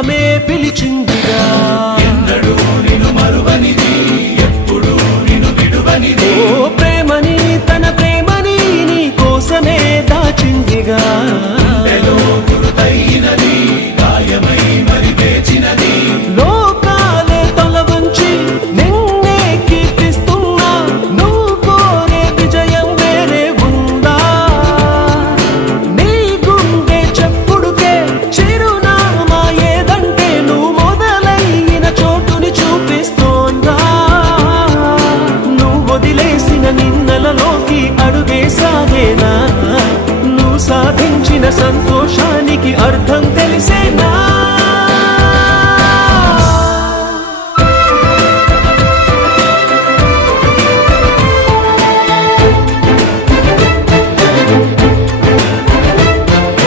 స్నేహమే పిలిచిందిగా ఎన్నడూ నిన్ను మరువనిది ఎప్పుడు నిన్ను విడువనిది ఓ ప్రేమని తన ప్రేమని నీ కోసమే దాచిందిగా గురుతైనది గాయమై మరి వేచినది లోకాలే తొలవంచి నిన్నే కీర్తిస్తున్నా నువ్వు కోరే విజయం వేరే ఉందా నీ గుండె చెప్పుడుకే చిరునామా ఏదంటే నువ్వు మొదలైన చోటుని చూపిస్తోందా నువ్వు వదిలేసిన నిన్నలలోకి అడుగేసాగేనా నువ్వు సాధించిన సంతోషానికి అర్థం తెలిసేనా